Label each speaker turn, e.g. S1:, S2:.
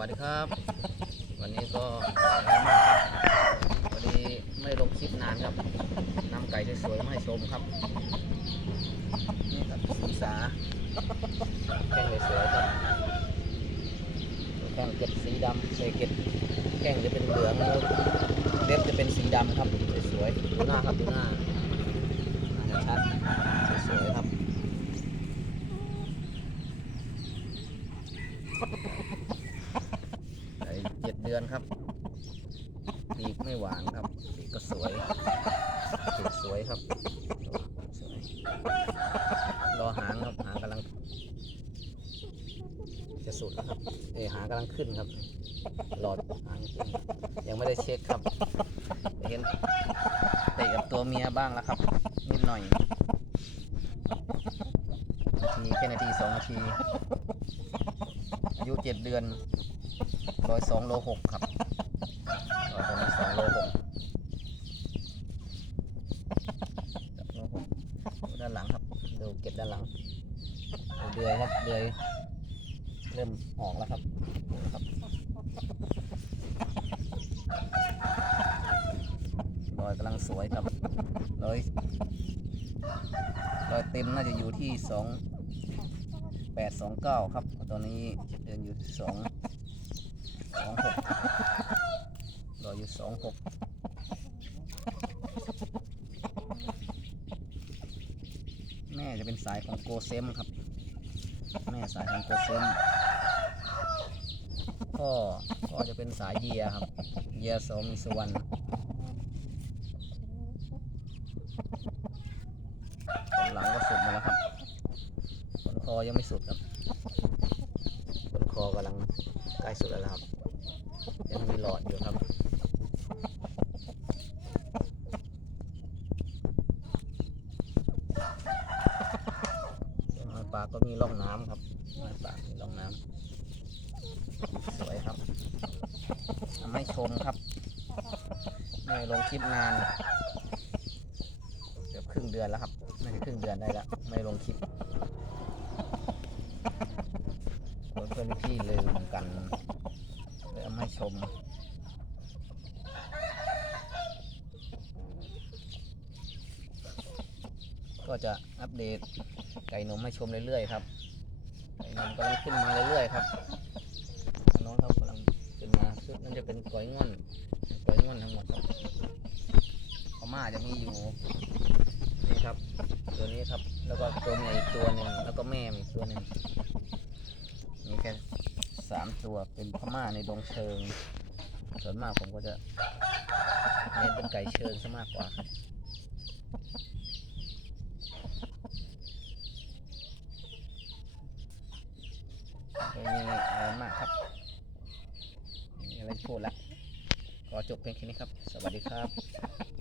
S1: วัสดีครับ วันนี้ก็อะไรมากครับพอดีไม่ลงคลิปนานครับนำไก่สวยๆมาให้ชมครับนี่ครับสีสาแข้งสวยครับแข้งเก็ดสีดำเอยเก็ดแข้งจะเป็นเหลืองแล้วเล็บจะเป็นสีดำครับสวยๆดูหน้าครับดูหน้าหน้าชัดๆสวยๆครับ ไก่เจ็ ดเดือนครับปีกไม่หวานครับปีกก็สวยปีกสวยครับสวยรอหางครับหางกำลัง จะสุดแล้วครับเอหางกำลังขึ้นครับหลอดหางขึ้นยังไม่ได้เช็คครับเห็นเตะกับตัวเมียบ้างแล้วครับ นิดหน่อยนาทีแค่นาทีสองนาทีอายุเจ็ดเดือน ร้อยสองโลหกครับร้อยสองโลหกโลหกด้านหลังครับ ดูเก็บด้านหลังดูเดือยครับเดือยเริ่มออกแล้วครับครับรอยกำลังสวยครับรอยรอยเต็มน่าจะอยู่ที่สองแปดสองเก้าครับ ตอนนี้เดินอยู่สอง สองหกรออยู่สองหกแม่จะเป็นสายของโกเซมครับ แม่สายของโกเซมพ่อพ่อจะเป็นสายเยียครับ เยียสองมีสุวรรณขนหลังก็สุดมาแล้วครับขนคอยังไม่สุดครับขนคอกำลังใกล้สุดแล้วครับ ยังมีหลอดอยู่ครับรอยปาก็มีร่องน้ำครับรอยปามีร่องน้ำสวยครับทำให้ชมครับ ไม่ลงคลิปนานเกือบครึ่งเดือนแล้วครับไม่ครึ่งเดือนได้แล้ว ไม่ลงคลิปเพื่อนพี่ลืมกัน ให้ชม ก็จะอัปเดตไก่นมให้ชมเรื่อยๆครับ ไก่นมกำลังขึ้นมาเรื่อยๆครับน้องเขากำลังขึ้นมาชุดนั้นจะเป็นกอยง่อนกอยง่อนทั้งหมดครับพม่าจะมีอยู่นี่ครับ ตัวนี้ครับ แล้วก็ตัวเมียอีกตัวหนึ่งแล้วก็แม่อีกตัวหนึ่ง สามตัวเป็นพม่าในดงเชิง ส่วนมากผมก็จะเน้นเป็นไก่เชิงซะมากกว่าครับไม่มีอะไรมากครับไมมีอะไรพูดละขอจบเพียงแค่นี้ครับ สวัสดีครับ